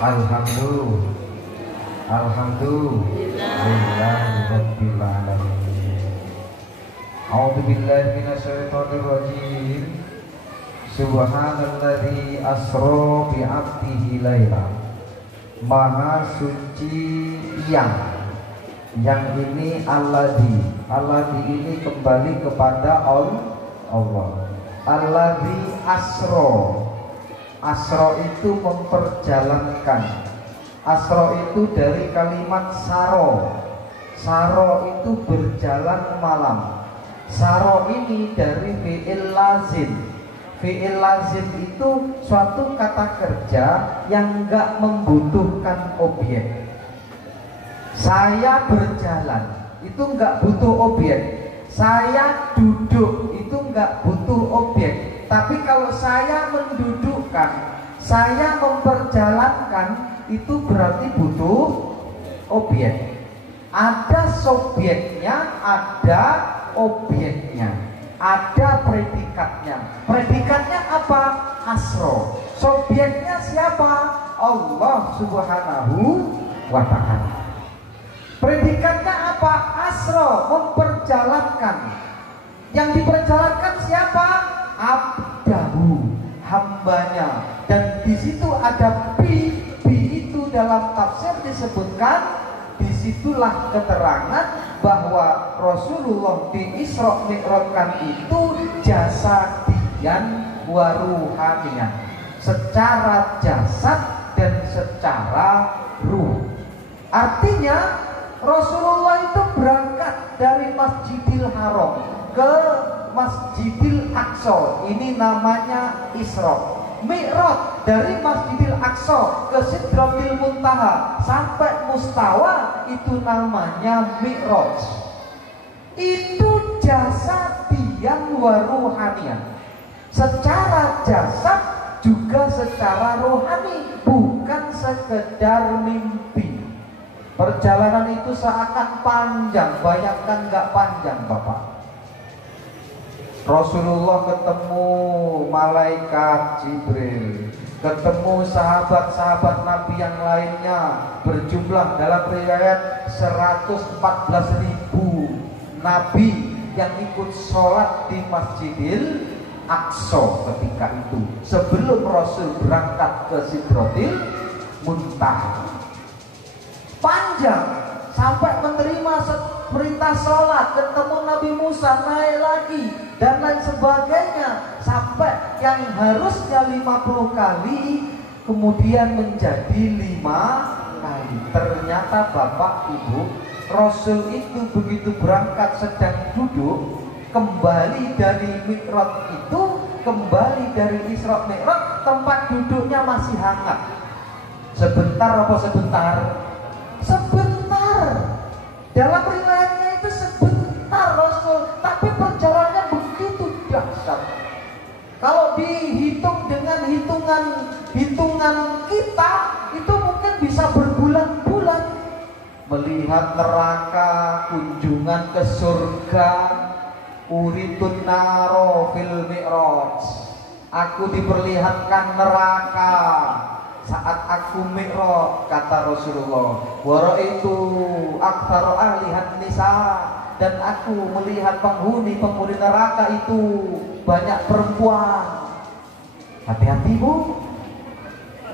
Alhamdulillahirabbil alamin. A'udzu billahi minasyaitonir rajim. Subhanalladzi asra bi 'abdihi lailan. Maha suci yang ini alladzi ini kembali kepada Allah. Alladzi asra itu memperjalankan. Asra itu dari kalimat saro itu berjalan malam. Saro ini dari fi'il lazim. Fi'il lazim itu suatu kata kerja yang enggak membutuhkan objek. Saya berjalan itu enggak butuh objek. Saya duduk itu enggak butuh objek. Tapi kalau saya mendudukkan, saya memperjalankan, itu berarti butuh objek. Ada subjeknya, ada objeknya, ada predikatnya. Predikatnya apa? Asro. Subjeknya siapa? Allah Subhanahu wa ta'ala. Predikatnya apa? Asro, memperjalankan. Yang diperjalankan siapa? Abdahu, hambanya. Dan di situ ada bi itu dalam tafsir disebutkan, disitulah keterangan bahwa Rasulullah di Isra Mi'rajkan itu jasadian wa ruhanian, secara jasad dan secara ruh. Artinya Rasulullah itu berangkat dari Masjidil Haram ke Masjidil Aqsa, ini namanya Isra. Mi'raj dari Masjidil Aqsa ke Sidratil Muntaha sampai Mustawa, itu namanya Mi'raj. Itu jasadian wa ruhanian, secara jasad juga secara rohani, bukan sekedar mimpi. Perjalanan itu seakan panjang, bayangkan nggak panjang Bapak. Rasulullah ketemu malaikat Jibril, ketemu sahabat-sahabat Nabi yang lainnya, berjumlah dalam riwayat 114.000 Nabi yang ikut sholat di Masjidil Aqsa ketika itu, sebelum Rasul berangkat ke Sidratil Muntaha. Panjang sampai menerima perintah sholat, ketemu Nabi Musa, naik lagi dan lain sebagainya, sampai yang harusnya 50 kali kemudian menjadi 5 kali. Ternyata Bapak Ibu, Rasul itu begitu berangkat sedang duduk, kembali dari Mi'raj itu, kembali dari Isra Mi'raj, tempat duduknya masih hangat. Sebentar apa sebentar? Sebentar. Dalam riwayatnya itu sebentar Rasul, tapi perjalanannya begitu dahsyat. Kalau dihitung dengan hitungan kita, itu mungkin bisa berbulan-bulan. Melihat neraka, kunjungan ke surga, uritun naro fil mi'raj. Aku diperlihatkan neraka saat aku mi'raj, kata Rasulullah. Wara itu aktsara ahlihan nisa, dan aku melihat penghuni neraka itu banyak perempuan. Hati-hati Bu,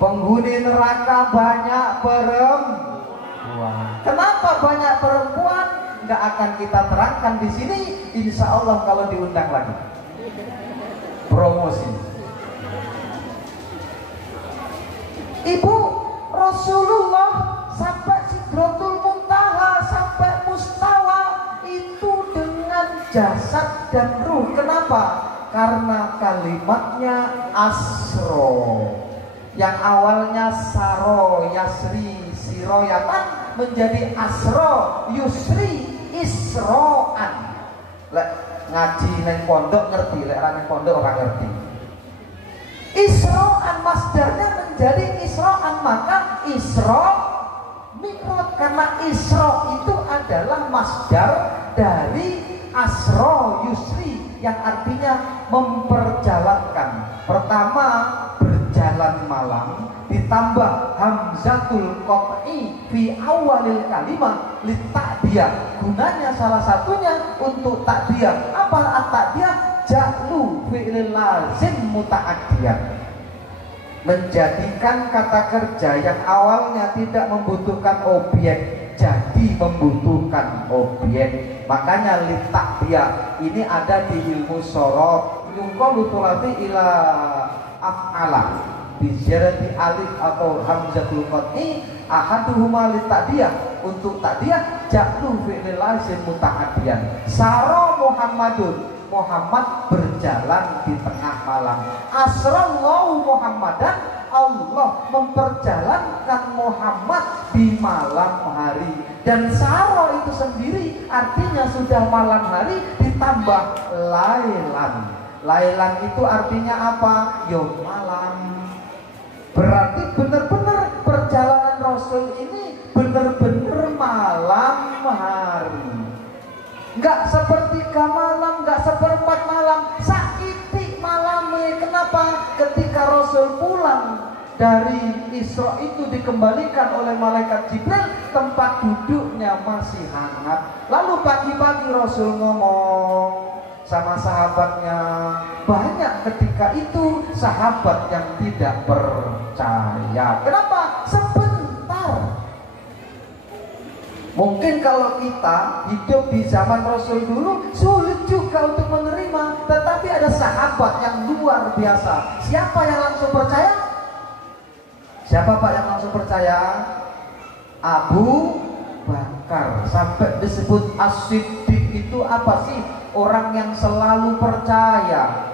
penghuni neraka banyak perempuan. Kenapa banyak perempuan? Nggak akan kita terangkan di sini. Insya Allah kalau diundang lagi. Promosi. Ibu, Rasulullah sampai Sidratul Muntaha, sampai Mustawa itu dengan jasad dan ruh. Kenapa? Karena kalimatnya asro, yang awalnya saro, yasri, siroyatan, menjadi asro, yusri, isroan. Lek ngaji neng pondok ngerti, lek neng pondok orang ngerti. Isro'an masdarnya menjadi isro'an, maka isro mi'raj, karena isro itu adalah masdar dari asro yusri yang artinya memperjalankan. Pertama berjalan berjalan malam ditambah hamzatul qat'i fi awalil kalimah litakdiyah, gunanya salah satunya untuk takdiyah. Apa at-takdiyah? Ja'lu fi'lil lazim muta'addiyah, menjadikan kata kerja yang awalnya tidak membutuhkan objek jadi membutuhkan objek. Makanya litakdiyah ini ada di ilmu sorof, yuqalu tulati ila af'ala bisyarati alif atau hamzatul qat'i ahaduhuma litakdiyah. Untuk takdiyah ja'lu fi'lil lazim muta'addiyan. Sara Muhammadun, Muhammad berjalan di tengah malam. Asrallahu Muhammadan, Allah memperjalankan Muhammad di malam hari. Dan saro itu sendiri artinya sudah malam hari ditambah lailan. Lailan itu artinya apa? Yo malam. Berarti benar-benar perjalanan Rasul ini benar-benar malam hari. Enggak sepertiga malam, enggak seperempat malam, sakiti malamnya. Kenapa? Ketika Rasul pulang dari Isra itu dikembalikan oleh malaikat Jibril, tempat duduknya masih hangat. Lalu pagi-pagi Rasul ngomong sama sahabatnya. Banyak ketika itu sahabat yang tidak percaya. Kenapa? Sebentar. Mungkin kalau kita hidup di zaman Rasul dulu sulit juga untuk menerima. Tetapi ada sahabat yang luar biasa. Siapa yang langsung percaya? Siapa Pak yang langsung percaya? Abu Bakar. Sampai disebut As-Siddiq. Itu apa sih? Orang yang selalu percaya.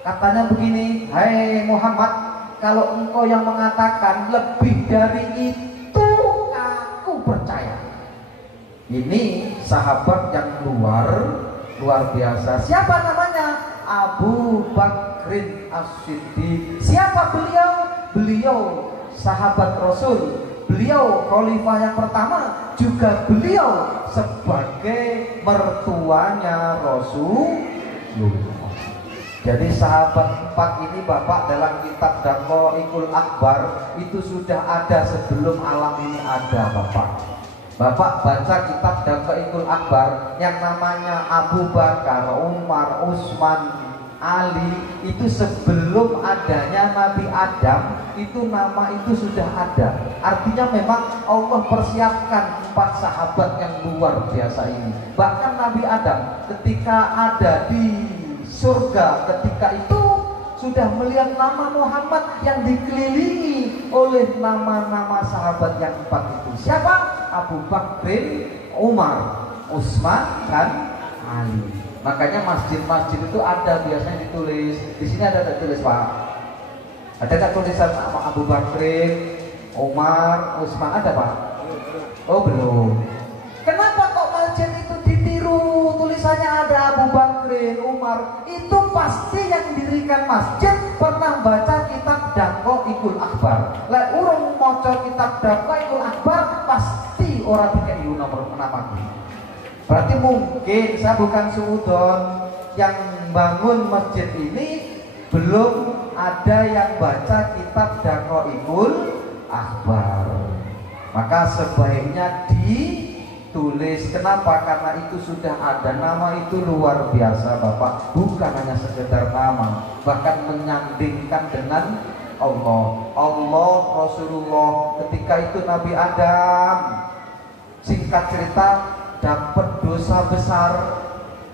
Katanya begini, hai Muhammad, kalau engkau yang mengatakan lebih dari itu, aku percaya. Ini sahabat yang luar biasa. Siapa namanya? Abu Bakrin As-Siddiq. Siapa beliau? Beliau sahabat Rasul. Beliau khalifah yang pertama. Juga beliau sebagai mertuanya Rasulullah. Jadi sahabat empat ini Bapak dalam kitab Daqaiqul Akbar itu sudah ada sebelum alam ini ada Bapak. Bapak baca kitab Daqaiqul Akbar yang namanya Abu Bakar, Umar, Utsman, Ali, itu sebelum adanya Nabi Adam, itu nama itu sudah ada. Artinya memang Allah persiapkan empat sahabat yang luar biasa ini. Bahkan Nabi Adam ketika ada di surga ketika itu sudah melihat nama Muhammad yang dikelilingi oleh nama-nama sahabat yang empat itu. Siapa? Abu Bakrin, Umar, Utsman, dan Ali. Makanya masjid-masjid itu ada biasanya ditulis. Di sini ada tulis Pak. Ada tak tulisan Abu Bakrin, Umar, Utsman, ada Pak? Oh belum. Kenapa kok masjid itu ditiru tulisannya ada Abu Bakrin, Umar? Itu pasti yang didirikan masjid pernah baca kitab Daqaiqul Akbar. Lek urung maca kitab Daqaiqul Akbar pasti orang dikei nomor nama. Berarti mungkin saya bukan suudon, yang bangun masjid ini belum ada yang baca kitab Daqaiqul Akbar. Maka sebaiknya ditulis. Kenapa? Karena itu sudah ada. Nama itu luar biasa Bapak. Bukan hanya sekedar nama, bahkan menyandingkan dengan Allah. Allah, Rasulullah. Ketika itu Nabi Adam, singkat cerita, dapat dosa besar,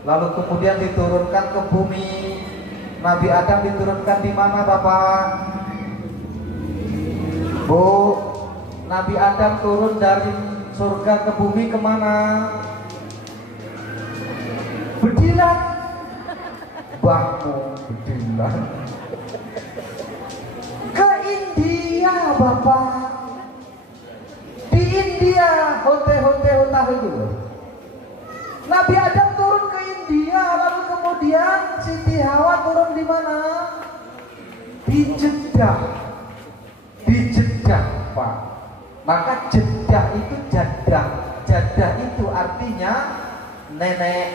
lalu kemudian diturunkan ke bumi. Nabi Adam diturunkan di mana Bapak? Bu, Nabi Adam turun dari surga ke bumi kemana? Bedilan. Bahmu Bedilan. Ke India Bapak. Di India, hote-hote itu. Nabi Adam turun ke India, lalu kemudian Siti Hawa turun di mana? Di Jeddah. Di Jeddah, Pak. Maka Jeddah itu Jaddah. Jaddah itu artinya nenek.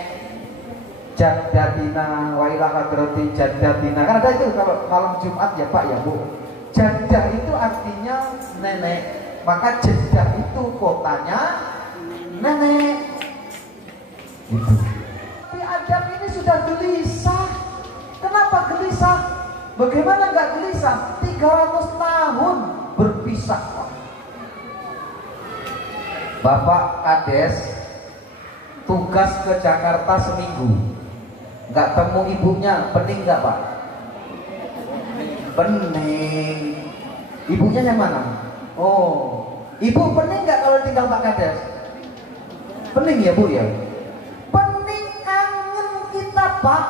Jaddatina wa ila hadrati Jaddatina. Kan ada itu kalau malam Jumat ya Pak ya Bu. Jaddah itu artinya nenek, maka Jeddah itu kotanya nenek. Gitu. Nabi Adam ini sudah gelisah. Kenapa gelisah? Bagaimana nggak gelisah? 300 tahun berpisah. Bapak Kades tugas ke Jakarta seminggu, nggak temu ibunya, pening nggak Pak? Pening. Ibunya yang mana? Oh, ibu pening nggak kalau tinggal Pak Kades? Pening ya Bu ya? Pening, kangen kita Pak.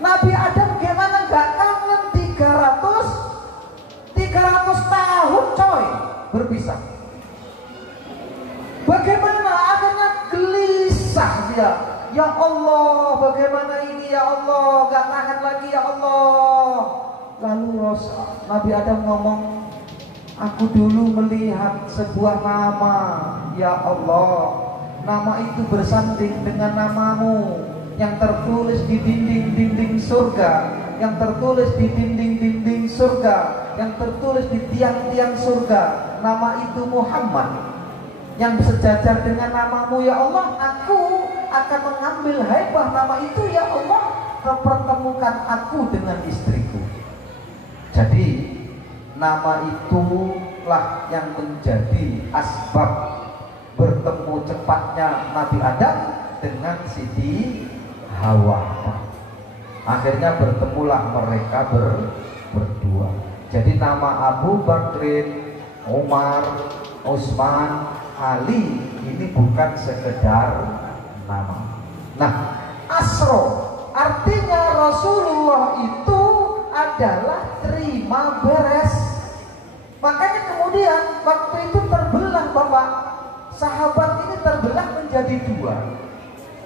Nabi Adam gimana nggak kangen? 300 tahun coy berpisah. Bagaimana? Akhirnya gelisah dia. Ya Allah, bagaimana ini ya Allah? Gak tahan lagi ya Allah. Lalu Nabi Adam ngomong, aku dulu melihat sebuah nama. Ya Allah, nama itu bersanding dengan namamu yang tertulis di dinding-dinding surga, yang tertulis di dinding-dinding surga, yang tertulis di tiang-tiang surga. Nama itu Muhammad, yang sejajar dengan namamu ya Allah. Aku akan mengambil haibah nama itu ya Allah, pertemukan aku dengan istriku. Jadi nama itulah yang menjadi asbab bertemu cepatnya Nabi Adam dengan Siti Hawa. Akhirnya bertemulah mereka berdua. Jadi nama Abu Bakrin, Umar, Utsman, Ali ini bukan sekedar nama. Nah, asro artinya Rasulullah itu adalah terima beres. Makanya kemudian waktu itu terbelah Bapak. Sahabat ini terbelah menjadi dua.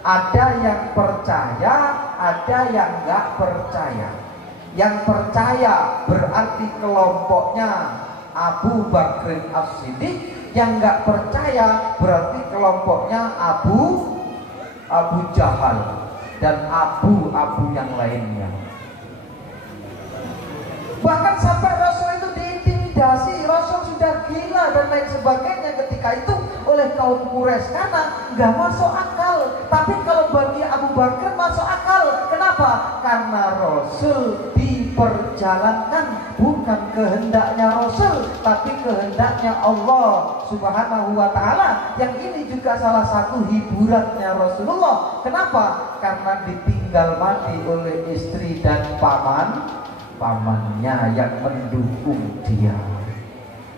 Ada yang percaya, ada yang nggak percaya. Yang percaya berarti kelompoknya Abu Bakr As-Siddiq. Yang nggak percaya berarti kelompoknya Abu Jahal dan abu yang lainnya. Bahkan sampai Rasul itu diintimidasi, Rasul sudah gila dan lain sebagainya ketika itu oleh kaum Quraisy karena nggak masuk akal. Tapi kalau bagi Abu Bakar masuk akal. Kenapa? Karena Rasul diperjalankan bukan kehendaknya Rasul, tapi kehendaknya Allah Subhanahu wa Ta'ala. Yang ini juga salah satu hiburannya Rasulullah. Kenapa? Karena ditinggal mati oleh istri dan pamannya yang mendukung dia.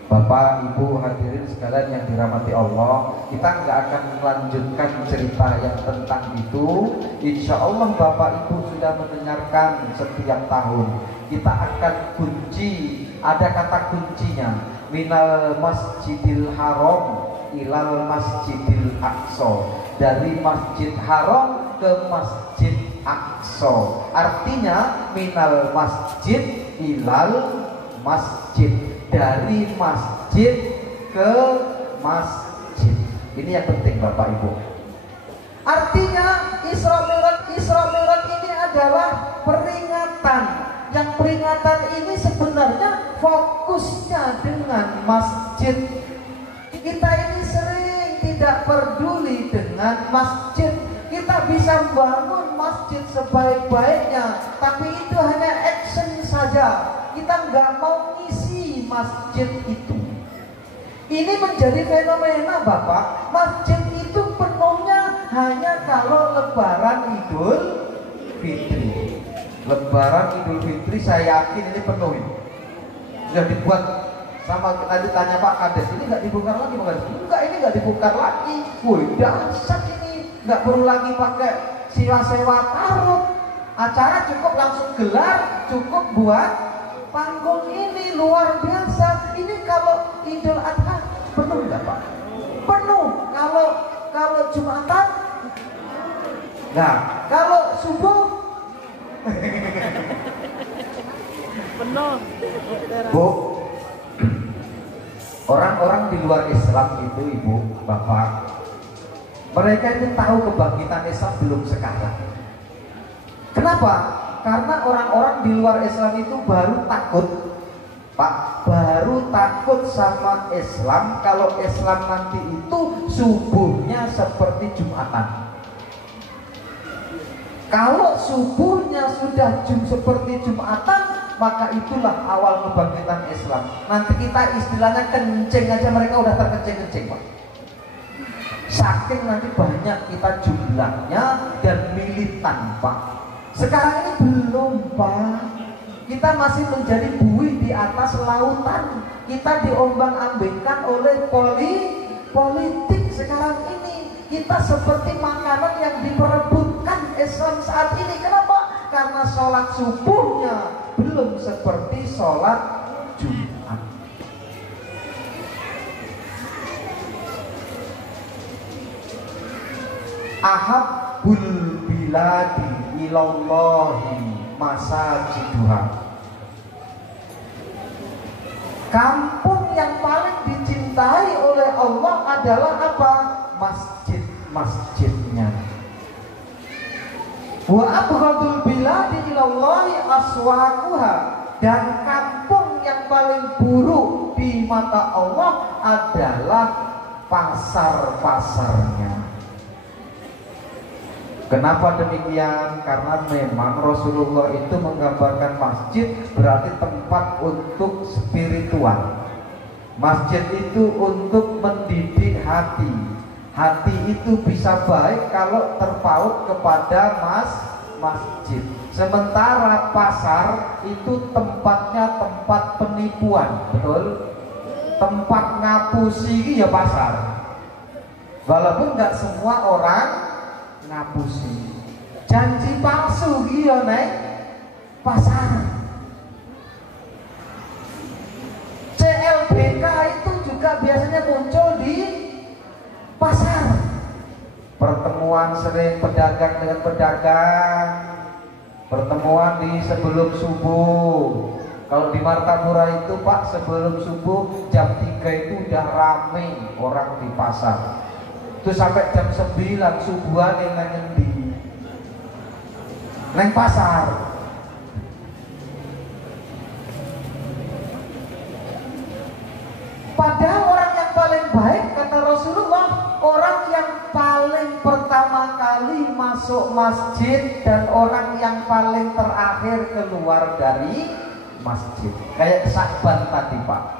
Bapak, Ibu, hadirin sekalian yang dirahmati Allah, kita nggak akan melanjutkan cerita yang tentang itu. Insya Allah Bapak Ibu sudah mendengarkan setiap tahun. Kita akan kunci, ada kata kuncinya, minal masjidil haram ilal masjidil aqsa, dari masjid haram ke masjid aqsa. Artinya minal masjid ilal masjid, dari masjid ke masjid. Ini yang penting Bapak Ibu. Artinya Isra Mi'raj ini adalah peringatan. Yang peringatan ini sebenarnya fokusnya dengan masjid. Kita ini sering tidak peduli dengan masjid. Kita bisa bangun masjid sebaik-baiknya, tapi itu hanya action saja. Kita nggak mau ngisi masjid itu. Ini menjadi fenomena Bapak. Masjid itu penuhnya hanya kalau Lebaran Idul Fitri. Lebaran Idul Fitri saya yakin ini penuh. Sudah dibuat sama, tadi tanya Pak Kades, ini nggak dibongkar lagi Pak Kades? Enggak, ini nggak dibongkar lagi. Woi, dahsyat ini. Nggak perlu lagi pakai sewa karung. Acara cukup langsung gelar, cukup buat panggung ini luar biasa. Ini kalau Idul Adha penuh nggak Pak? Penuh. Kalau Jumatan, nah kalau subuh penuh. Bu, orang-orang di luar Islam itu Ibu, Bapak, mereka itu tahu kebangkitan Islam belum sekarang. Kenapa? Karena orang-orang di luar Islam itu baru takut Pak, baru takut sama Islam kalau Islam nanti itu subuhnya seperti Jumatan. Kalau subuhnya sudah seperti Jumatan, maka itulah awal kebangkitan Islam. Nanti kita istilahnya kencing aja, mereka udah terkencing-kencing, Pak. Saking nanti banyak kita jumlahnya dan militan, Pak. Sekarang ini belum, Pak. Kita masih menjadi buih di atas lautan. Kita diombang-ambingkan oleh politik sekarang ini. Kita seperti makanan yang diperebutkan Islam saat ini. Kenapa? Karena sholat subuhnya belum seperti sholat Jumat. Ahabbul biladi ilallahi masajiduha. Kampung yang paling dicintai oleh Allah adalah apa? Masjid-masjidnya. Wa abghadul biladi ilallahi aswaquha. Dan kampung yang paling buruk di mata Allah adalah pasar-pasarnya. Kenapa demikian? Karena memang Rasulullah itu menggambarkan masjid berarti tempat untuk spiritual. Masjid itu untuk mendidik hati. Hati itu bisa baik kalau terpaut kepada masjid. Sementara pasar itu tempatnya tempat penipuan, betul? Tempat ngapusi ya pasar. Walaupun nggak semua orang ngapusi, janji palsu gitu nek pasar. CLBK itu juga biasanya muncul di pasar. Pertemuan sering pedagang dengan pedagang, pertemuan di sebelum subuh. Kalau di Martapura itu Pak, sebelum subuh jam 3 itu udah rame orang di pasar. Itu sampai jam 9 subuhan yang ngendi neng pasar. Padahal orang yang paling baik kata Rasulullah, orang yang paling pertama kali masuk masjid dan orang yang paling terakhir keluar dari masjid. Kayak Sa'ban tadi, Pak.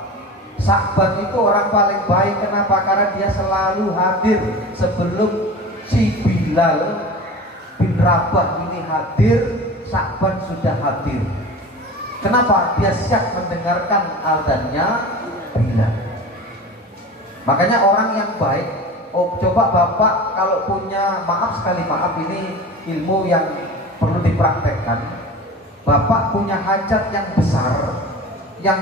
Sa'ban itu orang paling baik. Kenapa? Karena dia selalu hadir sebelum si Bilal bin Rabah ini hadir. Sa'ban sudah hadir. Kenapa? Dia siap mendengarkan azannya Bilal. Makanya orang yang baik, coba Bapak kalau punya, maaf sekali, maaf ini ilmu yang perlu dipraktekkan. Bapak punya hajat yang besar, yang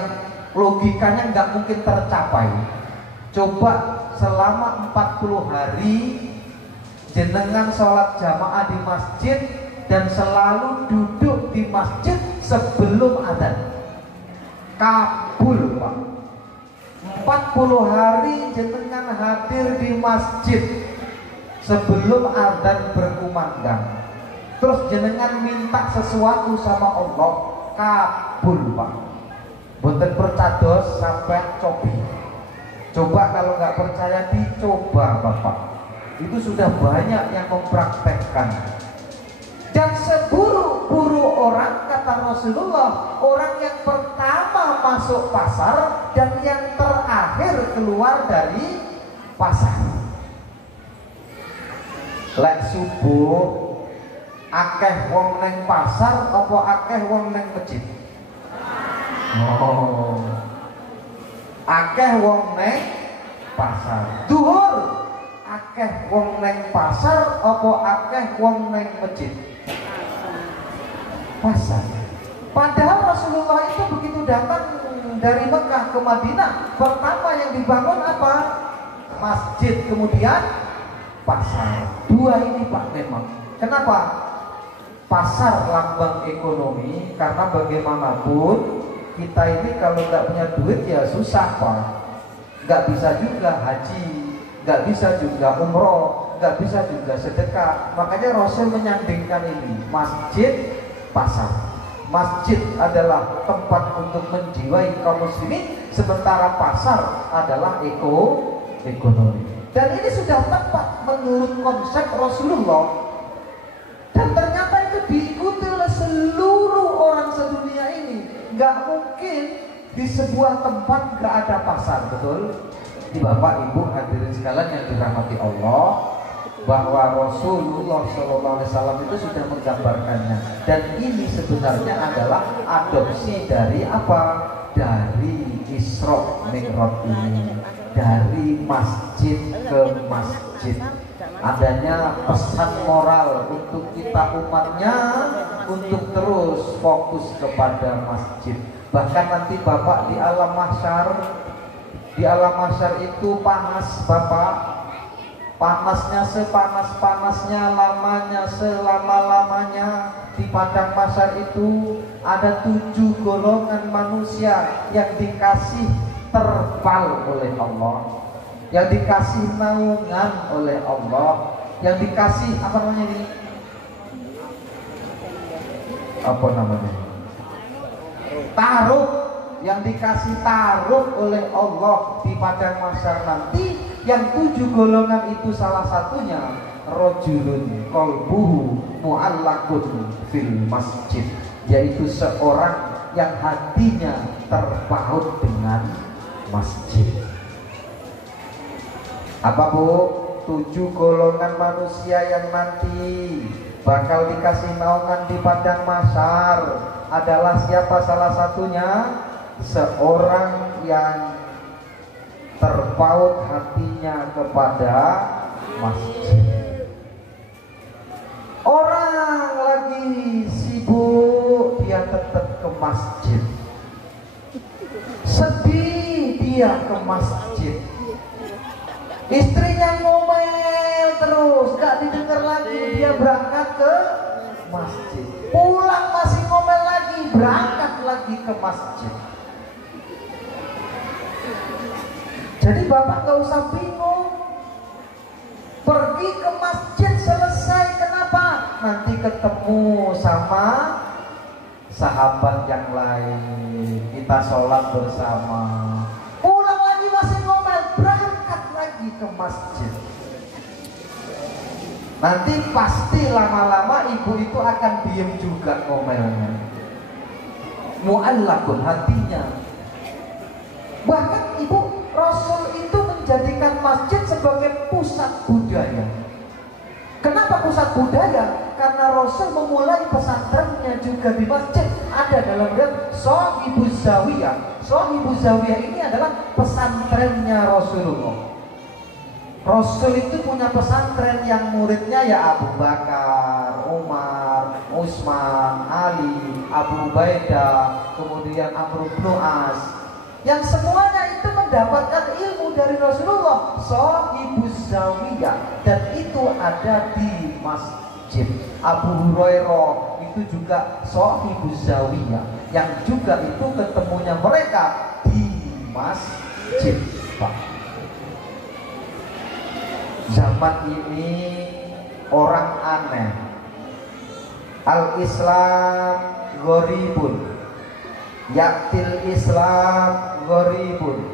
logikanya nggak mungkin tercapai. Coba selama 40 hari jenengan sholat jamaah di masjid dan selalu duduk di masjid sebelum adzan. Kabul, Pak. 40 hari jenengan hadir di masjid sebelum adzan berkumandang. Terus jenengan minta sesuatu sama Allah, kabul, Pak. Boten percados sampai cobi. Coba kalau nggak percaya dicoba, Bapak. Itu sudah banyak yang mempraktekkan. Dan seburuk-buruk orang kata Rasulullah, orang yang pertama masuk pasar dan yang terakhir keluar dari pasar. Lek subuh akeh wong neng pasar apa akeh wong neng masjid? Oh, akeh wong neng pasar. Duhur akeh wong neng pasar apa akeh wong neng masjid? Pasar. Padahal Rasulullah itu begitu datang dari Mekah ke Madinah, pertama yang dibangun apa? Masjid, kemudian pasar. Dua ini Pak memang. Kenapa? Pasar lambang ekonomi, karena bagaimanapun kita ini kalau nggak punya duit ya susah, Pak. Nggak bisa juga haji, nggak bisa juga umroh, nggak bisa juga sedekah. Makanya Rasul menyandingkan ini, masjid, pasar. masjid adalah tempat untuk menjiwai kaum muslimin, sementara pasar adalah ekonomi. Dan ini sudah tepat menurut konsep Rasulullah. Dan ternyata itu diikuti oleh seluruh orang sedunia ini. Nggak mungkin di sebuah tempat nggak ada pasar, betul? Di Bapak Ibu hadirin sekalian yang dirahmati Allah, bahwa Rasulullah SAW itu sudah menggambarkannya. Dan ini sebenarnya adalah adopsi dari apa? Dari Isra Mi'raj ini, dari masjid ke masjid. Adanya pesan moral untuk kita umatnya untuk terus fokus kepada masjid. Bahkan nanti Bapak di alam mahsyar itu panas Bapak, panasnya sepanas-panasnya, lamanya selama-lamanya. Di padang mahsyar itu ada 7 golongan manusia yang dikasih terpal oleh Allah, yang dikasih naungan oleh Allah, yang dikasih apa namanya ini? Apa namanya? Taruh, yang dikasih taruh oleh Allah di padang mahsyar nanti. Yang 7 golongan itu salah satunya rajulun qalbuhu mu'allaqun fil masjid, yaitu seorang yang hatinya terpaut dengan masjid. Apa Bu? 7 golongan manusia yang nanti bakal dikasih naungan di padang mahsyar adalah siapa? Salah satunya seorang yang terpaut hatinya kepada masjid. Orang lagi sibuk, dia tetap ke masjid. Sedih, dia ke masjid. Istrinya ngomel terus, gak didengar lagi, dia berangkat ke masjid. Pulang masih ngomel lagi, berangkat lagi ke masjid. Jadi Bapak gak usah bingung, pergi ke masjid selesai. Kenapa? Nanti ketemu sama sahabat yang lain, kita sholat bersama. Pulang lagi masih ngomel, berangkat lagi ke masjid. Nanti pasti lama-lama ibu itu akan diem juga ngomelnya. Mu'allaqun hatinya. Bahkan ibu, Rasul itu menjadikan masjid sebagai pusat budaya. Kenapa pusat budaya? Karena Rasul memulai pesantrennya juga di masjid. Ada dalam riwayat Shahibuz Zawiyah. Shahibuz Zawiyah ini adalah pesantrennya Rasulullah. Rasul itu punya pesantren yang muridnya ya Abu Bakar, Umar, Utsman, Ali, Abu Ubaidah, kemudian Amr bin As, yang semuanya itu mendapatkan ilmu dari Rasulullah. Shahibuz Zawiyah, dan itu ada di masjid. Abu Hurairah itu juga Shahibuz Zawiyah, yang juga itu ketemunya mereka di masjid Pak. Zaman ini orang aneh. Al-Islam gharibun, yaktil Islam gharibun,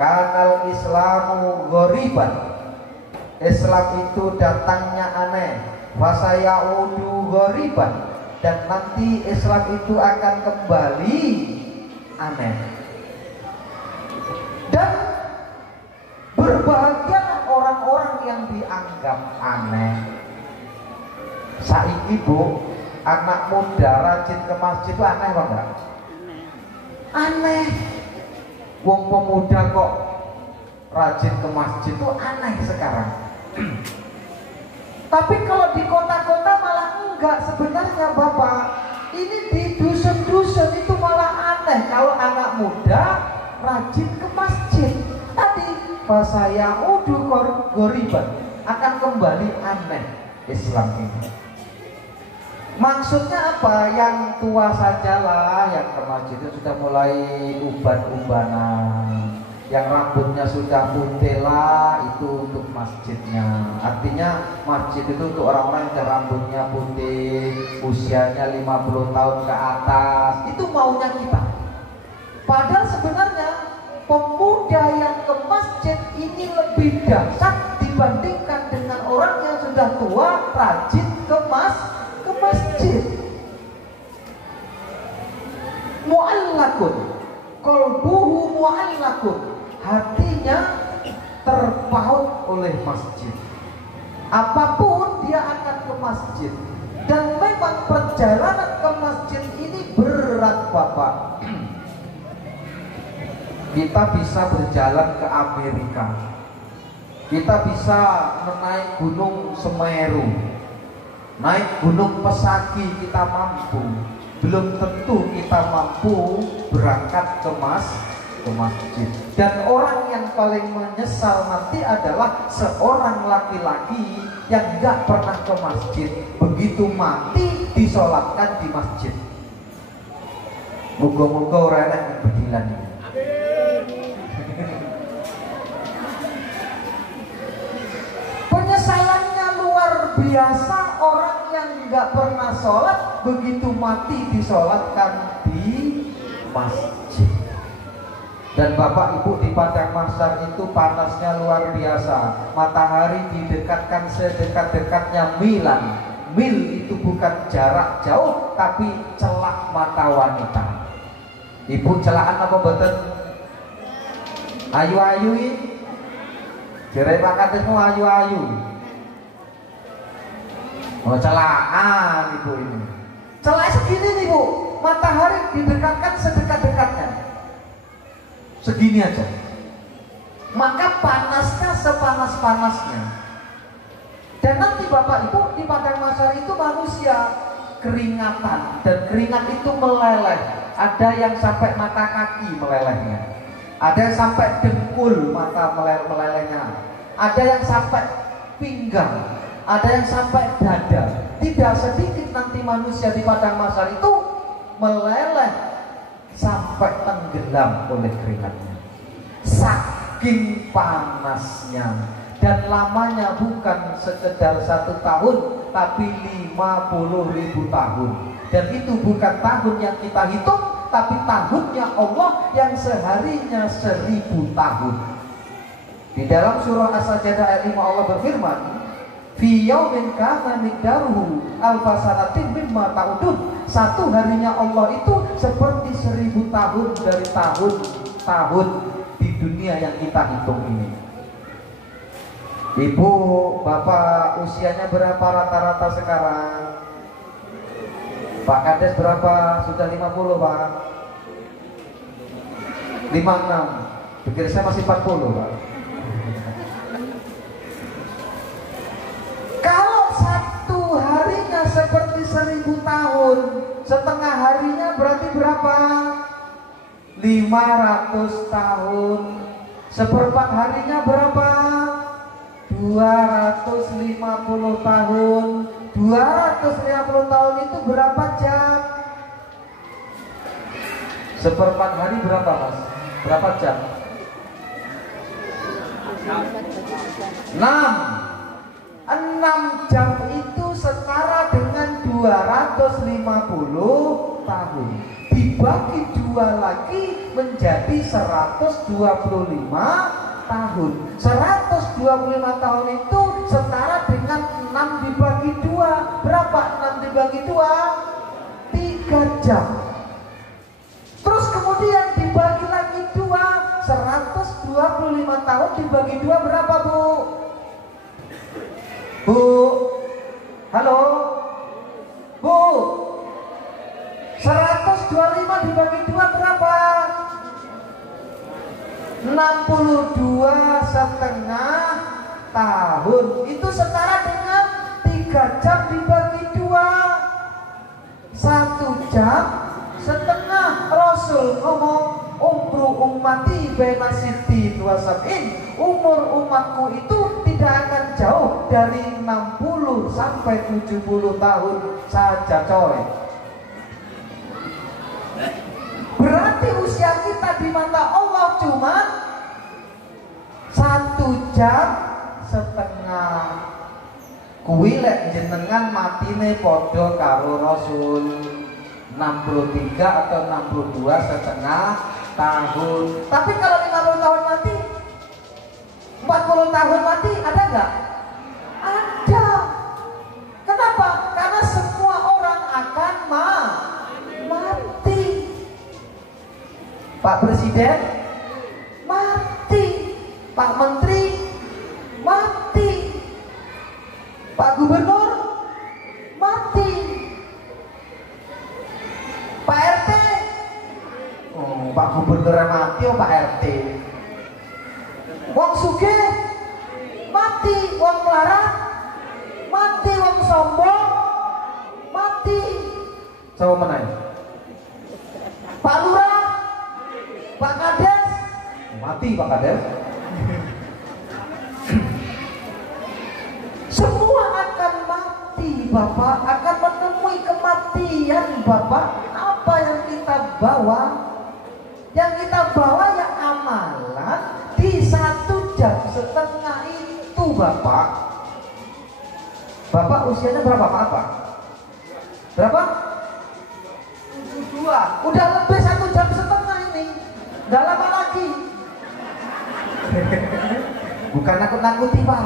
kanal Islamu ghariban. Islam itu datangnya aneh, fasayaudu ghariban, dan nanti Islam itu akan kembali aneh. Dan berbahagialah orang-orang yang dianggap aneh. Saiki Bu, anak muda rajin ke masjid itu aneh apa enggak? Aneh. Wong pemuda kok rajin ke masjid itu aneh sekarang. Tapi kalau di kota-kota malah enggak sebenarnya Bapak. Ini di dusun-dusun itu malah aneh kalau anak muda rajin ke masjid. Tadi saya udu goriban, akan kembali aneh Islam ini. Maksudnya apa? Yang tua sajalah yang ke masjid itu sudah mulai uban-ubanan. Yang rambutnya sudah putih lah, itu untuk masjidnya. Artinya masjid itu untuk orang-orang yang rambutnya putih, usianya 50 tahun ke atas. Itu maunya kita. Padahal sebenarnya pemuda yang ke masjid ini lebih dahsyat dibandingkan dengan orang yang sudah tua rajin ke masjid. Mu'allakun qalbuhu mu'allakun, hatinya terpaut oleh masjid. Apapun dia akan ke masjid. Dan memang perjalanan ke masjid ini berat, Bapak. Kita bisa berjalan ke Amerika, kita bisa menaik gunung Semeru, naik gunung Pesagi, kita mampu. Belum tentu kita mampu berangkat ke masjid. Dan orang yang paling menyesal nanti adalah seorang laki-laki yang gak pernah ke masjid, begitu mati disolatkan di masjid. Moga-moga orang yang bedilan ini. Penyesalannya luar biasa. Orang yang nggak pernah sholat begitu mati disolatkan di masjid. Dan Bapak Ibu, di padang mahsyar itu panasnya luar biasa. Matahari didekatkan sedekat-dekatnya milan. Mil itu bukan jarak jauh, tapi celak mata wanita. Ibu celaan apa betul? Ayu-ayu ini jerai pakatmu ayu-ayu. Oh, celaan ibu ini. Celak segini nih Bu, matahari didekatkan sedekat-dekatnya. Segini aja. Maka panasnya sepanas-panasnya. Dan nanti Bapak Ibu, di padang mahsyar itu manusia keringatan, dan keringat itu meleleh. Ada yang sampai mata kaki melelehnya, ada yang sampai dengkul mata melelehnya, ada yang sampai pinggang, ada yang sampai dada. Tidak sedikit nanti manusia di padang mahsyar itu meleleh sampai tenggelam oleh keringatnya. Saking panasnya. Dan lamanya bukan sekedar 1 tahun, tapi 50.000 tahun. Dan itu bukan tahun yang kita hitung, tapi tahunnya Allah yang seharinya 1000 tahun. Di dalam surah As-Sajdah ayat 5 Allah berfirman, fi yaumin kana miqdaruhu alfa sanatin mimma ta'udun. Satu harinya Allah itu seperti 1000 tahun dari tahun-tahun di dunia yang kita hitung ini. Ibu, bapak usianya berapa rata-rata sekarang? Pak Kades berapa? Sudah 50 Pak? 56. Pikir saya masih 40 Pak. Kalau satu harinya seperti 1000 tahun, setengah harinya berarti berapa? 500 tahun. Seperempat harinya berapa? 250 tahun. 250 tahun itu berapa jam? Seperempat hari berapa Mas? Berapa jam? 6 jam itu setara dengan 250 tahun. Dibagi 2 lagi menjadi 125 tahun. 125 tahun itu setara dengan 6 dibagi 2. Berapa 6 dibagi 2? 3 jam. Terus kemudian dibagi lagi 2. 125 tahun dibagi 2 berapa Bu? Bu? Halo? Bu? 125 dibagi 2 berapa? 62,5 tahun. Itu setara dengan 3 jam dibagi 2. 1 jam setengah. Rasul ngomong, umru ummati baina sitti wa sab'in. Umur umatku itu tidak akan jauh dari 60 sampai 70 tahun saja coy. Berarti usia kita di mata Allah cuma jam setengah. Kuwi lek jenengan matine padha karo Rasul 63 atau 62 setengah tahun. Tapi kalau 50 tahun mati, 40 tahun mati, ada nggak? Ada. Kenapa? Karena semua orang akan mati. Pak Presiden mati, Pak Menteri mati, Pak Gubernur mati, Pak RT, Pak Gubernur mati, Pak RT, wong sugih mati, wong melarat mati, wong sombong mati. Coba menang. Pak Lurah, Pak Kades mati, Pak Kades. Semua akan mati, Bapak, akan menemui kematian, Bapak. Apa yang kita bawa? Yang kita bawa ya amalan di 1 jam setengah itu, Bapak. Bapak usianya berapa, maaf Pak? Berapa? 72. Udah lebih 1 jam setengah ini. Gak lama lagi. Bukan nakut-nakuti, Pak.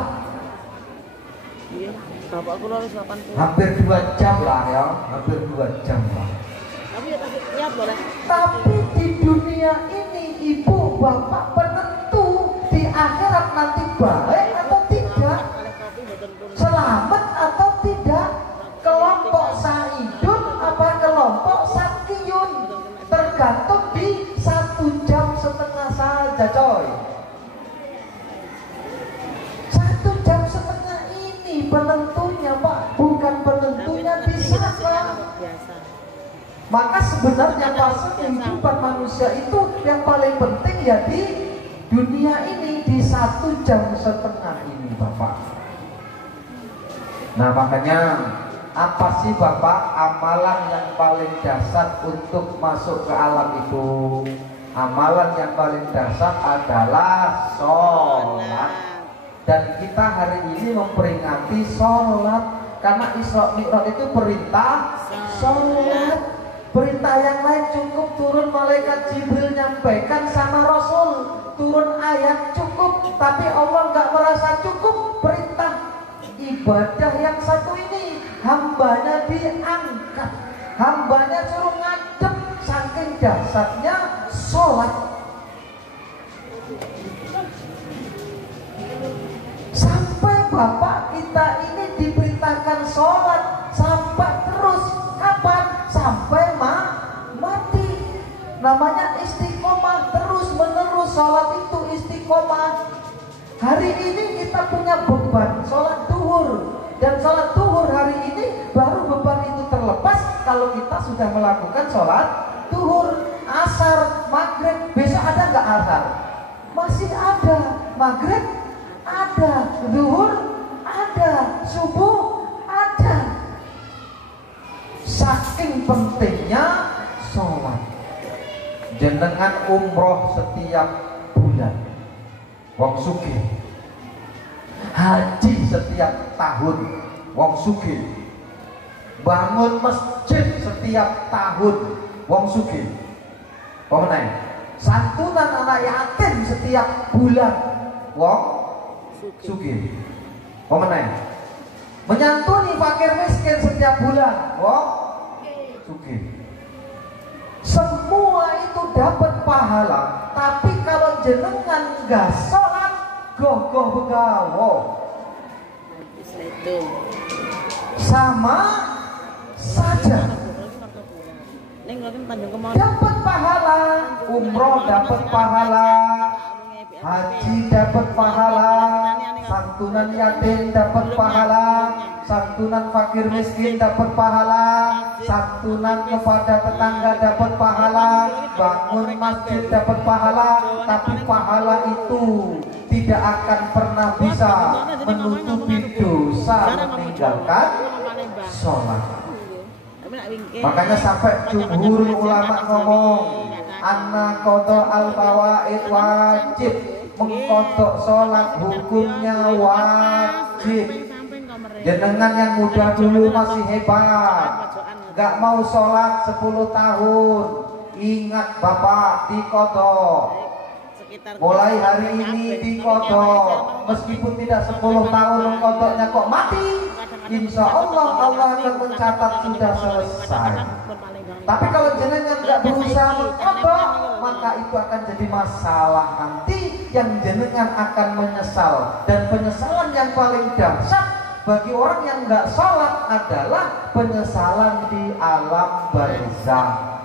Iya, bapakku harus 80. Hampir 2 jam lah ya, hampir 2 jam lah. Tapi ya tapi lihat boleh. Tapi di dunia ini ibu bapak penentu di akhirat nanti baik atau tidak, selamat atau tidak, kelompok saidun apa kelompok sakiyun, tergantung di 1 jam setengah saja, coy. 1 jam setengah ini penentunya, Pak, bukan penentunya di sana. Maka sebenarnya fase kehidupan manusia itu yang paling penting ya di dunia ini, di 1 jam setengah ini, Bapak. Nah makanya apa sih Bapak amalan yang paling dasar untuk masuk ke alam itu? Amalan yang paling dasar adalah sholat. Dan kita hari ini memperingati sholat karena Isra Mi'raj itu perintah sholat. Perintah yang lain cukup turun malaikat Jibril nyampaikan sama Rasul, turun ayat cukup, tapi Allah nggak merasa cukup. Perintah ibadah yang satu ini hambanya diangkat, hambanya suruh ngadep, saking dasarnya sholat. Sampai Bapak kita ini diperintahkan sholat sampai terus kapan? Sampai mati. Namanya istiqomah, terus menerus sholat itu istiqomah. Hari ini kita punya beban sholat duhur, dan sholat duhur hari ini baru beban itu terlepas kalau kita sudah melakukan sholat duhur. Asar, maghrib, besok ada nggak asar? Masih ada. Maghrib ada, duhur ada, subuh ada. Saking pentingnya sholat. Jenengan umroh setiap bulan, wong sugih. Haji setiap tahun, wong sugih. Bangun masjid setiap tahun, wong sugih. Pemenang santunan anak yatim setiap bulan, wong sugih. Pemenang menyantuni fakir miskin setiap bulan, wong sugih. Semua itu dapat pahala, tapi kalau jenengan nggak sholat, gogoh begawo, sama saja. Dapat pahala, umroh dapat pahala, haji dapat pahala, santunan yatim dapat pahala, santunan fakir miskin dapat pahala, santunan kepada tetangga dapat pahala, bangun masjid dapat pahala. Tapi pahala itu tidak akan pernah bisa menutupi dosa meninggalkan sholat. Makanya sampai jumhur ulama ngomong anna qada al fawaid wajib, mengkodok sholat hukumnya wajib. Jenengan yang muda dulu masih hebat, nggak mau sholat 10 tahun, ingat bapak dikodok. Mulai hari ini dikodok, meskipun tidak 10 tahun mengkodoknya kok mati, insya Allah Allah akan mencatat sudah selesai. Tapi kalau jenengan nggak berusaha mengkodok, maka itu akan jadi masalah nanti yang jenengan akan menyesal. Dan penyesalan yang paling dahsyat bagi orang yang nggak sholat adalah penyesalan di alam barzakh.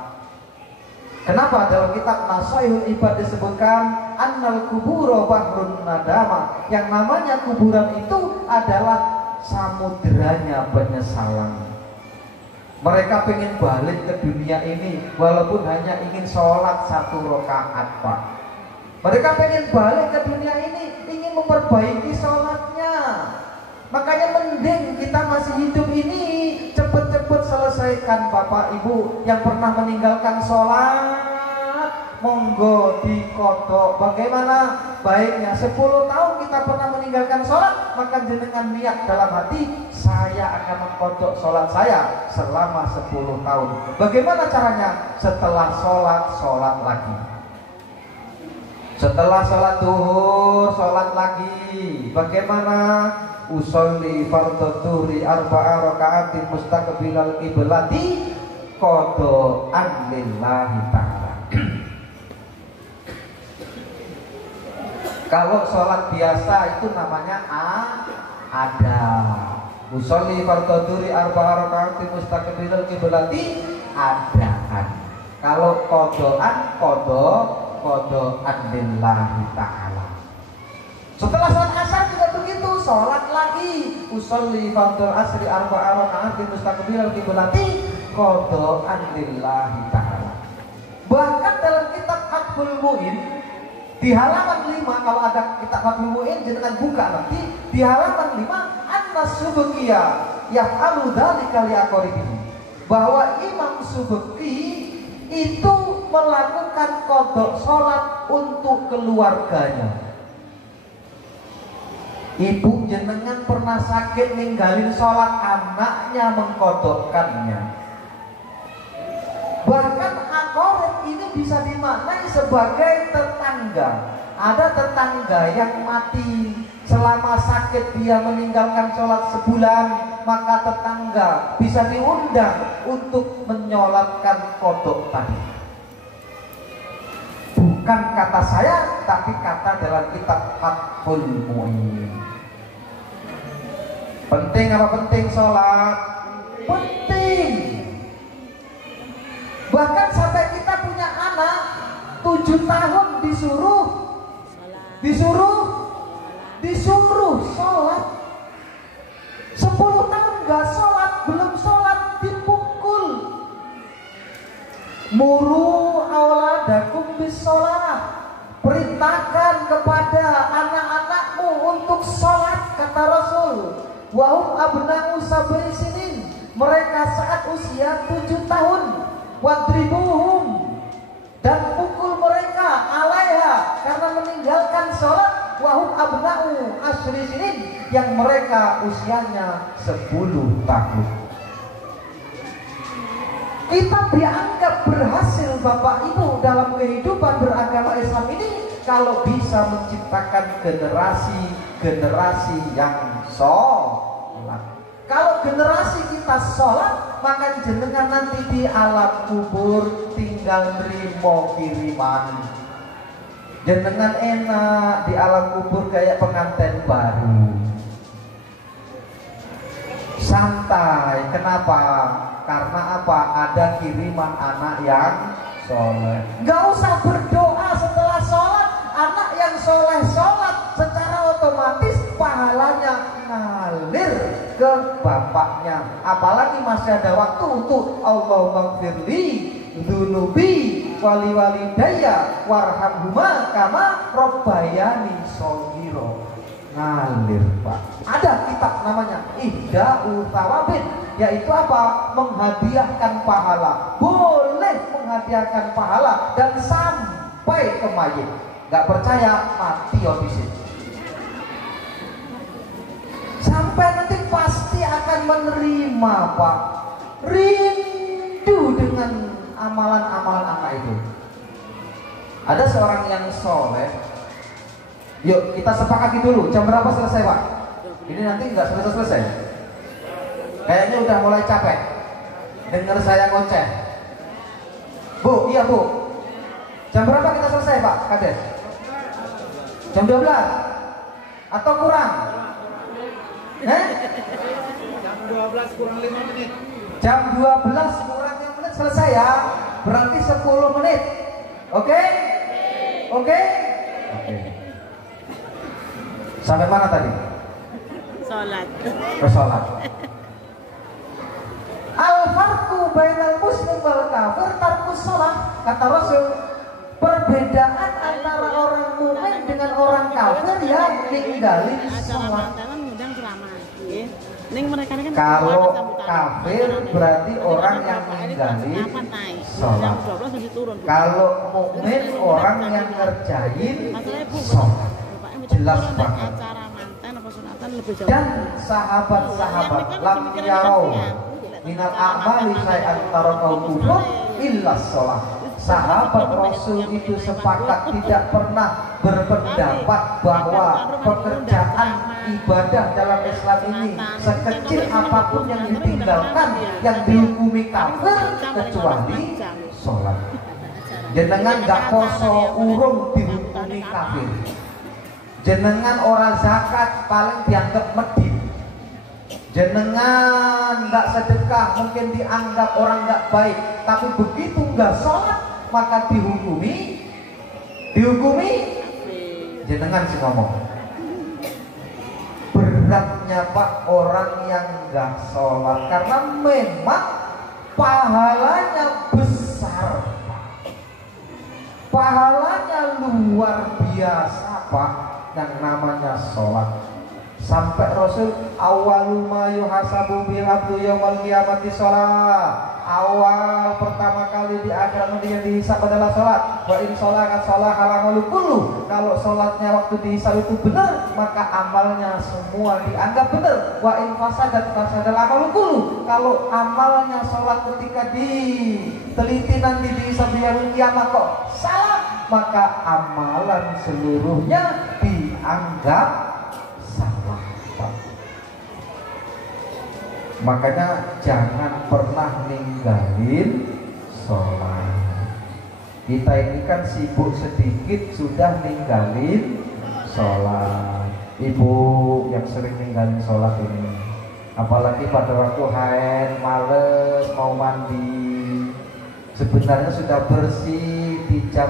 Kenapa dalam kitab Nasaihul Ibad disebutkan annal kuburo bahrun nadama, yang namanya kuburan itu adalah samudranya penyesalan. Mereka pengen balik ke dunia ini walaupun hanya ingin sholat 1 rakaat, Pak. Mereka pengen balik ke dunia ini ingin memperbaiki sholatnya. Makanya mending kita masih hidup ini cepet-cepet selesaikan. Bapak Ibu yang pernah meninggalkan sholat, monggo dikodok. Bagaimana baiknya? 10 tahun kita pernah meninggalkan sholat, maka jenengan niat dalam hati, saya akan mengkodok sholat saya selama 10 tahun. Bagaimana caranya? Setelah sholat, sholat lagi. Setelah sholat duhur, sholat lagi. Bagaimana? Usolli fardhu dhuhri 4 raka'atin mustaqbilal qiblati qada'an lillahi ta'ala. Kalau sholat biasa itu namanya ada. Usolli fardhu dhuhri 4 raka'atin mustaqbilal qiblati adaan. Kalau qada'an lillahi ta'ala. Setelah sholat asar juga begitu, sholat lagi. Usolli fardhul asri 4 raka'atin mustaqbilal qiblati qada'an lillahi ta'ala. Bahkan dalam kitab Fathul Mu'in di halaman 5, kalau ada kitab Fathul Mu'in jenengan buka nanti, di halaman 5 An-Subkiyah yaf'alu dzalika liaqaribihi, bahwa Imam Subki itu melakukan qadha sholat untuk keluarganya. Ibu jenengan pernah sakit ninggalin sholat, anaknya mengkodokkannya. Bahkan aqarib ini bisa dimaknai sebagai tetangga. Ada tetangga yang mati selama sakit, dia meninggalkan sholat sebulan, maka tetangga bisa diundang untuk menyolatkan kodok tadi. Bukan kata saya, tapi kata dalam kitab Fathul Mu'in. Penting apa penting sholat? Penting. Bahkan sampai kita punya anak 7 tahun disuruh sholat. 10 tahun gak sholat, belum sholat dipukul. Muru auladakum bis sholat. Perintahkan kepada anak-anakmu untuk sholat, kata Rasul. Wahum abna'u sab'i sinin, mereka saat usia 7 tahun. Wadribuhum, dan pukul mereka alaiha, karena meninggalkan sholat. Wahum abna'u asyri sinin, yang mereka usianya 10 tahun. Kita dianggap berhasil Bapak Ibu dalam kehidupan beragama Islam ini kalau bisa menciptakan generasi yang sholat. Kalau generasi kita sholat, maka jenengan nanti di alam kubur tinggal nerimo kiriman. Jenengan enak di alam kubur kayak pengantin baru, santai. Kenapa? Karena apa? Ada kiriman anak yang soleh. Gak usah berdoa setelah sholat. Anak yang soleh sholat, secara otomatis pahalanya ngalir ke bapaknya. Apalagi masih ada waktu untuk Allahumma firli dzunubi wali walidayya warhamhuma kama rabbayani shaghira. Ngalir Pak. Ada kitab namanya Ihda'u Thawabin, yaitu apa? Menghadiahkan pahala. Boleh menghadiahkan pahala dan sampai ke mayit. nggak percaya mati habisin. Sampai nanti pasti akan menerima Pak, rindu dengan amalan-amalan anak itu. Ada seorang yang soleh. Yuk kita sepakati dulu, jam berapa selesai Pak? Ini nanti nggak selesai. Kayaknya udah mulai capek dengar saya ngoceh. Bu, iya Bu. Jam berapa kita selesai Pak Kades? Jam 12? Atau kurang? Jam 12 kurang 5 menit. Jam 12 kurang 5 menit selesai ya. Berarti 10 menit. Oke? Oke? Oke. Sampai mana tadi? Sholat. Sholat. Al-farqu bainal muslim wal kafir tarkus sholat. Kata Rasul, perbedaan antara orang mukmin dengan orang kafir ya ninggalin sholat. Kalau kafir berarti orang yang ninggalin sholat. Kalau mukmin orang yang ngerjain sholat. Jelas banget. Dan sahabat-sahabat lam yarau minal a'mali syai'an tarakau kufur illa sholat. Sahabat Rasul itu sepakat tidak pernah berpendapat bahwa pekerjaan ibadah dalam Islam ini sekecil apapun yang ditinggalkan yang dihukumi kafir kecuali sholat. Jenengan gak poso urung dihukumi kafir. Jenengan orang zakat paling dianggap medit. Jenengan nggak sedekah mungkin dianggap orang nggak baik, tapi begitu nggak sholat maka dihukumi jenengan sih ngomong. Beratnya Pak orang yang nggak sholat karena memang pahalanya besar, pahalanya luar biasa Pak yang namanya sholat. Sampai Rasul awal ma yuhasabu bil abdu yaumil qiyamati sholat. Awal pertama kali di akhirat nanti yang dihisab adalah sholat. Wa in sholakat sholah halamalu kullu. Kalau sholatnya waktu dihisab itu benar, maka amalnya semua dianggap benar. Wa in fasadat fasadal amalu kullu. Kalau amalnya sholat ketika diteliti nanti dihisab di yaumil qiyamah kok salah, maka amalan seluruhnya dianggap salah. Makanya jangan pernah ninggalin sholat. Kita ini kan sibuk sedikit sudah ninggalin sholat. Ibu yang sering ninggalin sholat ini, apalagi pada waktu haid, males mau mandi, sebenarnya sudah bersih di jam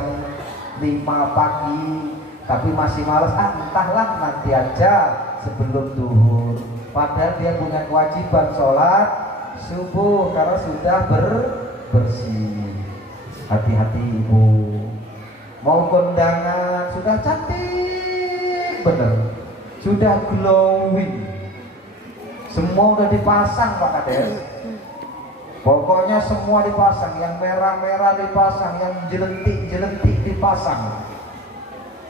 5 pagi, tapi masih males, entahlah nanti aja sebelum duhur. Padahal dia punya kewajiban sholat subuh karena sudah bersih. Hati-hati ibu. Mau kondangan sudah cantik bener, sudah glowing, semua udah dipasang Pak Kades. Pokoknya semua dipasang, yang merah-merah dipasang, yang jelentik-jelentik dipasang.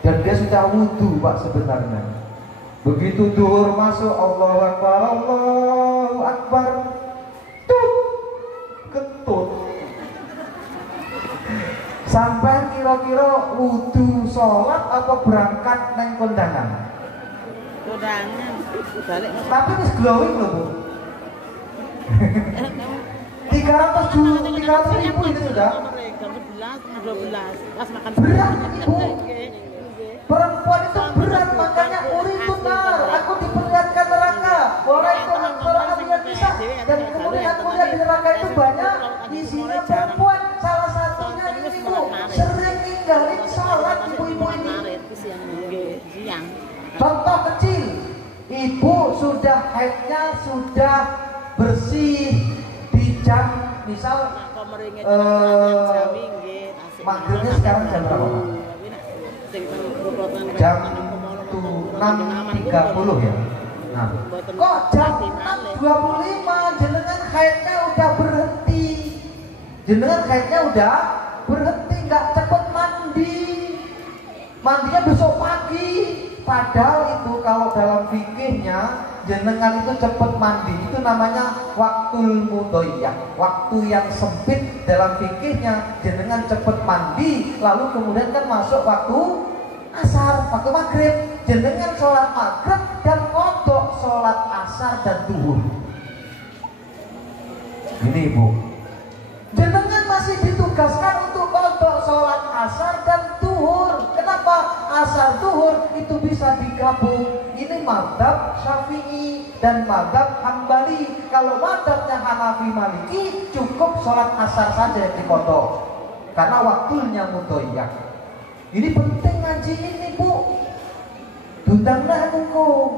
Dan dia sudah wudhu Pak sebenarnya. Begitu duhur masuk, Allahu Akbar, Allahu Akbar, tut, ketut. Sampai kira-kira wudhu sholat apa berangkat neng kondangan? Kondangan, balik. Tapi wis glowing loh Bu. 300 ribu itu sudah. Jam 11, 12, pas makan Berat Ibu. Perempuan itu berat, makanya uri tunar. Aku diperlihatkan neraka. Orang itu antara lihat bisa. Dan kemudian aku lihat di neraka itu banyak isinya perempuan. Salah satunya ini Bu, sering ninggalin sholat ibu-ibu ini. Contoh kecil, ibu sudah haidnya sudah bersih di jam misal maghribnya sekarang jam berapa Pak? Jam 6.30 ya. Nah, kok jam 6.25 jenengan haidnya udah berhenti. Jenengan haidnya udah berhenti, nggak cepet mandi. Mandinya besok pagi. Padahal itu kalau dalam fikihnya jenengan itu cepat mandi itu namanya waktul mudhoyyak, waktu yang sempit. Dalam fikihnya jenengan cepat mandi, lalu kemudian kan masuk waktu asar, waktu maghrib. Jenengan sholat maghrib dan kodok sholat asar dan duhur. Ini ibu, jenengan masih ditugaskan untuk kodok sholat asar dan duhur. Kenapa? Asar duhur itu bisa digabung. Ini mazhab Syafi'i dan mazhab Hambali. Kalau mazhabnya Hanafi Maliki cukup sholat asar saja yang dikodok karena waktunya mudhoyyak. Ini penting ngaji ini bu. Dundanglah hukum.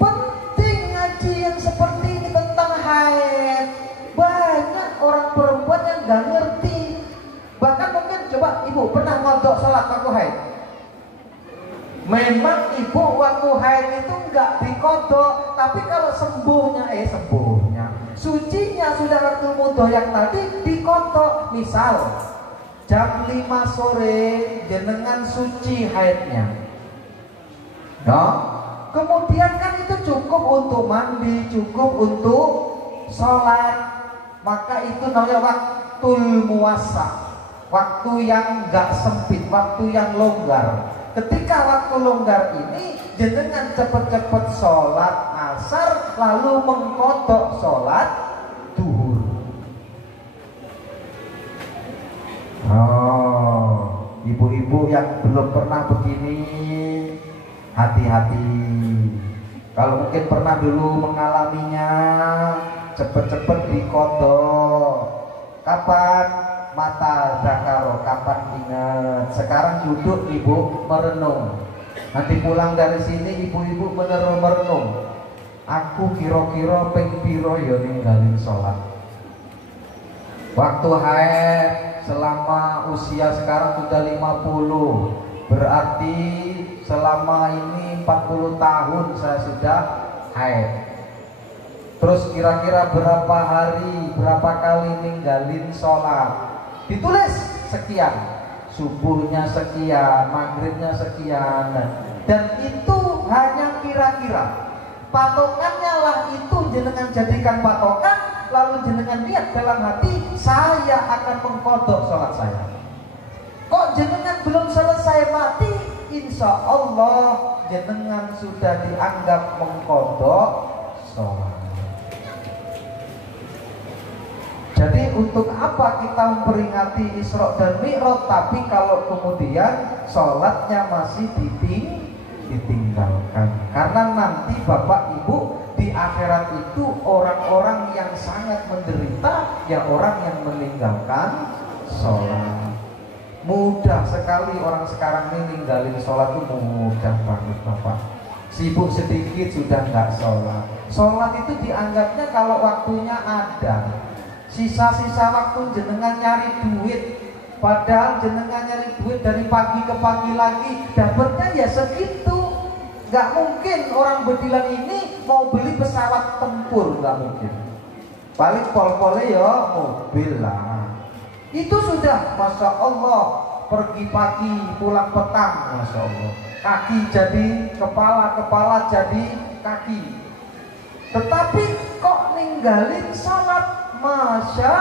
Penting ngaji yang seperti ini tentang haid. Banyak orang perempuan yang nggak ngerti. Bahkan mungkin coba ibu pernah ngodok sholat waktu haid. Memang ibu waktu haid itu nggak dikodok, tapi kalau sembuhnya sucinya sudah waktu mudhoyyak tadi dikodok. Misal jam 5 sore jenengan suci haidnya, no? Kemudian kan itu cukup untuk mandi, cukup untuk sholat, maka itu namanya waktul muwassa, waktu yang nggak sempit, waktu yang longgar. Ketika waktu longgar ini jenengan cepet-cepet sholat asar lalu mengkodok sholat duhur. Oh, ibu-ibu yang belum pernah begini hati-hati. Kalau mungkin pernah dulu mengalaminya, cepet-cepet dikodok. Kapan? Mata zakaro, kapan ingat. Sekarang duduk ibu merenung. Nanti pulang dari sini ibu-ibu merenung. Aku kira-kira ping piro ya ninggalin sholat. Waktu haid selama usia sekarang sudah 50. Berarti selama ini 40 tahun saya sudah haid. Terus kira-kira berapa hari, berapa kali ninggalin sholat? Ditulis sekian, subuhnya sekian, maghribnya sekian, dan itu hanya kira-kira. Patokannya lah itu jenengan jadikan patokan, lalu jenengan lihat dalam hati, saya akan mengkodok sholat saya. Kok jenengan belum selesai mati, insya Allah jenengan sudah dianggap mengkodok sholat. Jadi untuk apa kita memperingati Isra dan Mi'raj, tapi kalau kemudian sholatnya masih ditinggalkan? Karena nanti Bapak Ibu di akhirat itu orang-orang yang sangat menderita, ya orang yang meninggalkan sholat. Mudah sekali orang sekarang ini ninggalin sholat itu mudah banget Bapak. Sibuk sedikit sudah nggak sholat. Sholat itu dianggapnya kalau waktunya ada. Sisa-sisa waktu jenengan nyari duit, padahal jenengan nyari duit dari pagi ke pagi lagi, dapatnya ya segitu. Gak mungkin orang bedilan ini mau beli pesawat tempur, gak mungkin. Paling pol-polnya ya mobil lah. Itu sudah Masya Allah, pergi pagi pulang petang, Masya Allah. Kaki jadi kepala, kepala jadi kaki. Tetapi kok ninggalin salat? Masya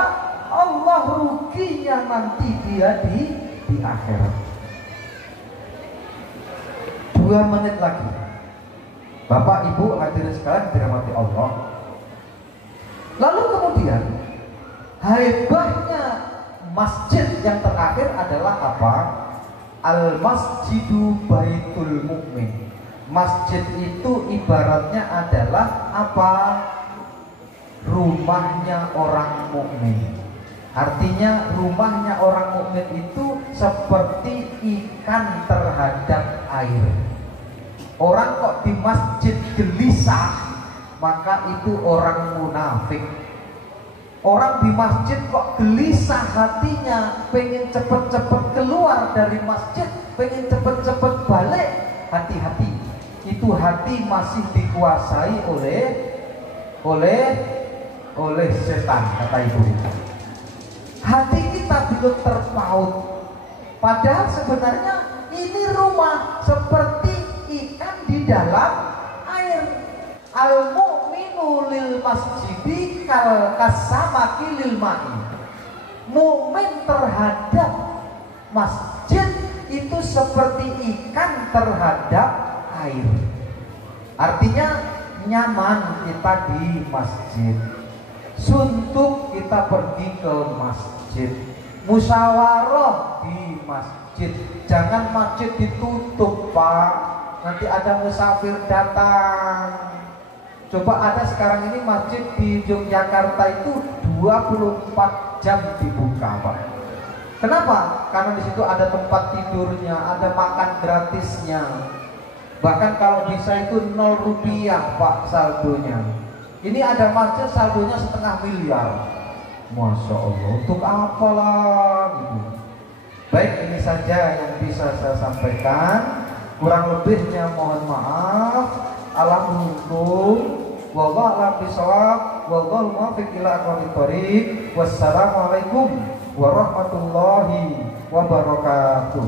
Allah, ruginya nanti dia di akhirat. 2 menit lagi. Bapak Ibu hadirin sekalian dirahmati Allah. Lalu kemudian hebatnya masjid yang terakhir adalah apa? Al-Masjidu Baitul Mukmin. Masjid itu ibaratnya adalah apa? Rumahnya orang mukmin. Artinya rumahnya orang mukmin itu seperti ikan terhadap air. Orang kok di masjid gelisah, maka itu orang munafik. Orang di masjid kok gelisah hatinya, pengen cepet-cepet keluar dari masjid, pengen cepet-cepet balik, hati-hati. Itu hati masih dikuasai oleh setan, kata ibu. Hati kita belum terpaut. Padahal sebenarnya ini rumah seperti ikan di dalam air. Al-mu'minu lil masjidi kal kasamaki lil ma'i. Mukmin terhadap masjid itu seperti ikan terhadap air. Artinya nyaman kita di masjid, suntuk kita pergi ke masjid, musyawarah di masjid. Jangan masjid ditutup, Pak, nanti ada musafir datang. Coba ada sekarang ini masjid di Yogyakarta itu 24 jam dibuka, Pak. Kenapa? Karena di situ ada tempat tidurnya, ada makan gratisnya. Bahkan kalau bisa itu 0 rupiah, Pak, saldonya. Ini ada masjid saldonya 500 miliar. Masya Allah, untuk apalah gitu. Baik, ini saja yang bisa saya sampaikan. Kurang lebihnya mohon maaf. Alhamdulillah. Wallahu a'lam bishawab. Wallahu muwaffiq ila aqwamit thoriq. Wassalamualaikum warahmatullahi wabarakatuh.